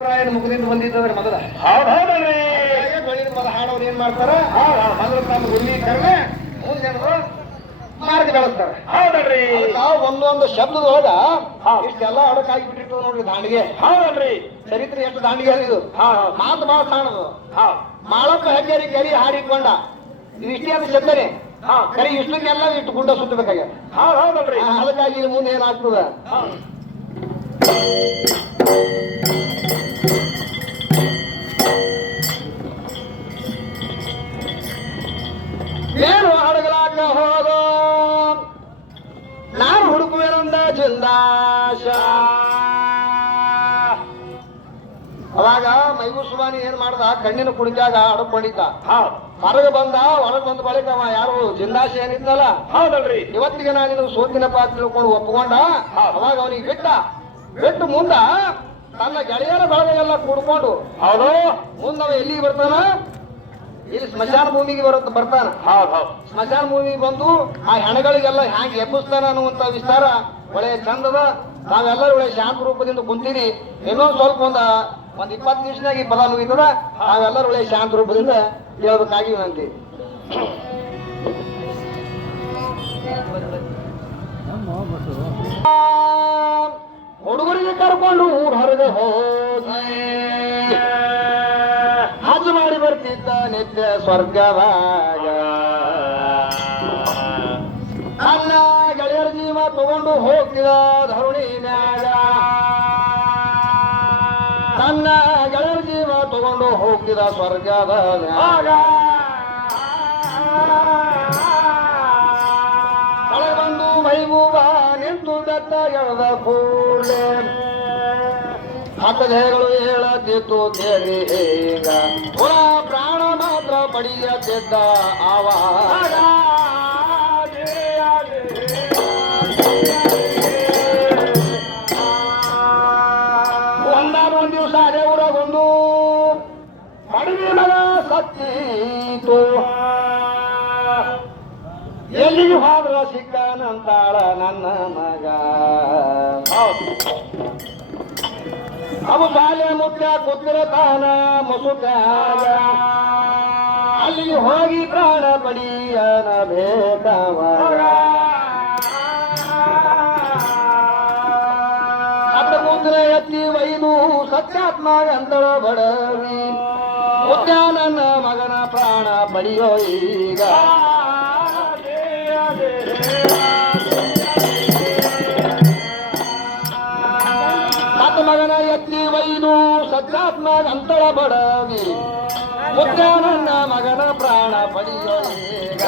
ಮುಖದಿಂದ ಬಂದಿದ್ದವ್ರೆ ಮೊದಲ ಹೌದೌದಲ್ರಿ ಮೊದಲ ಹಾಡೋರು ಏನ್ ಮಾಡ್ತಾರ ಮೊದಲು ತಮ್ಮ ಗುರಿ ಕರ್ಮೆ ಮುಂದೆ ಮಾರ್ಗ ಬೆಳೆಸ್ತಾರೆ. ಹೌದಲ್ರಿ ಒಂದೊಂದು ಶಬ್ದದೊಳಗ ಇಷ್ಟೆಲ್ಲ ಅಡಕಾಗಿ ಬಿಟ್ಟಿರ್ತಾವ ನೋಡ್ರಿ ದಾಂಡಿಗೆ. ಹೌದಲ್ರಿ ಚರಿತ್ರೆ ಎಷ್ಟು ದಾಂಡಿಗೆ ಅದು ಮಾತು ಬಹಳ ಕಾಣದು. ಮಾಳಪ್ಪ ಹೆಜ್ಜೇರಿ ಕರಿ ಹಾಡಿಕೊಂಡ ಇದು ಇಷ್ಟೇ ಅಂತ ಶಬ್ದನೆ ಕರಿ ಇಷ್ಟಕ್ಕೆಲ್ಲ ಇಷ್ಟು ಗುಡ್ಡ ಸುತ್ತಬೇಕಾಗ. ಹೌದಲ್ರಿ ಅದಕ್ಕಾಗಿ ಮುಂದೆ ಏನಾಗ್ತದ ಏನು ಹಡಗಲಾಕ ಹೋದ ನಾನು ಹುಡುಕುವೆನಂದ ಜಿಂದಾಶ. ಅವಾಗ ಮೈಗೂಸುವಾನಿ ಏನ್ ಮಾಡ್ದ ಕಣ್ಣಿನ ಕುಡಿದಾಗ ಅಡಕೊಂಡಿದ್ದ. ಹೊರಗೆ ಬಂದ ಒಳಗೆ ಬಂದ ಬಳಿಕ ಅವ ಯಾರು ಜಿಂದಾಶ ಏನಿದ್ದಲ್ಲ ಹೌದಲ್ರಿ ಇವತ್ತಿಗೆ ನಾನು ಸೋತಿನ ಪಾತ್ರ ತಿಳ್ಕೊಂಡು ಒಪ್ಕೊಂಡ. ಅವಾಗ ಅವನಿಗೆ ಬಿಟ್ಟು ಮುಂದ ತನ್ನ ಗೆಳೆಯರ ಬಳಗೆಲ್ಲ ಕೂಡ್ಕೊಂಡು ಹೌದು ಮುಂದವ ಎಲ್ಲಿಗೆ ಬರ್ತಾನ ಇಲ್ಲಿ ಸ್ಮಶಾನ ಭೂಮಿಗೆ ಬರ್ತಾನ. ಸ್ಮಶಾನ ಭೂಮಿಗೆ ಬಂದು ಆ ಹೆಣಗಳಿಗೆಲ್ಲ ಹ್ಯಾಂಗ ಎಬ್ಬಿಸ್ತಾನ ಅನ್ನುವಂತ ವಿಸ್ತಾರ ಒಳ್ಳೆ ಚಂದದ. ನಾವೆಲ್ಲರೂ ಒಳ್ಳೆ ಶಾಂತ ರೂಪದಿಂದ ಕುಂತೀರಿ. ಇನ್ನೊಂದು ಸ್ವಲ್ಪ ಒಂದ್ 20 ನಿಮಿಷನಾಗ ಈ ಪದ ಮುಗಿತದ. ನಾವೆಲ್ಲರೂ ಒಳ್ಳೆ ಶಾಂತ ರೂಪದಿಂದ ಹೇಳ್ಬೇಕಾಗಿ ಅಂತೀವಿ. ಹುಡುಗರಿಗೆ ಕರ್ಕೊಂಡು ಊರ್ ಹೊರಗೆ ಹೋಗಿ ಹಜ್ ಮಾಡಿ ಬರ್ತಿದ್ದ ನಿತ್ಯ ಸ್ವರ್ಗವಾಗ. ಅನ್ನ ಗೆಳೆಯರ ಜೀವ ತಗೊಂಡು ಹೋಗ್ತಿದ ಧರುಣಿ ಮ್ಯಾಗ. ತನ್ನ ಗೆಳೆಯರ ಜೀವ ತಗೊಂಡು ಹೋಗ್ತಿದ ಸ್ವರ್ಗದ ಮ್ಯಾಗ. ಒಳಗೆ ಬಂದು ಮೈಬೂಬ ನಿಂತು ಬೆಟ್ಟ ಎಳೆದ ಕೂಡಲೇ ಹತ್ತದೇಗಳು ಹೇಳತಿತ್ತು ಕೇಳಿ ಈಗ ಪ್ರಾಣ ಮಾತ್ರ ಪಡೆಯತಿದ್ದ ಆವಾಗ. ಒಂದಾನೊಂದು ದಿವಸ ಅದೇ ಊರಾಗೊಂದು ಕಡಿಮೆ ಮಗ ಸತ್ತೀತು. ಎಲ್ಲಿಗೆ ಹೋದ್ರ ಸಿಕ್ಕನಂತಾಳ ನನ್ನ ಮಗ. ಅವು ಶಾಲೆ ಮುಟ್ಟ ಕೂತಿರತಾನ ಮುಸುಕಾಗ. ಅಲ್ಲಿಗೆ ಹೋಗಿ ಪ್ರಾಣ ಪಡಿಯನ ಬೇಕವ. ಅತ್ತ ಮುಂದಿನ ಎತ್ತಿ ಒಯ್ದು ಸತ್ಯಾತ್ಮ ಅಂತಳ ಬಡವಿ. ಮುತ್ಯ ನನ್ನ ಮಗನ ಪ್ರಾಣ ಪಡಿಯೋ ಈಗ. ಮಗನ ಎತ್ತಿ ಒಯ್ದು ಸತ್ಯಾತ್ಮ ಅಂತಳ ಬಡವಿ. ಮುತ್ಯ ನನ್ನ ಮಗನ ಪ್ರಾಣ ಪಡಿಯೋ ಈಗ.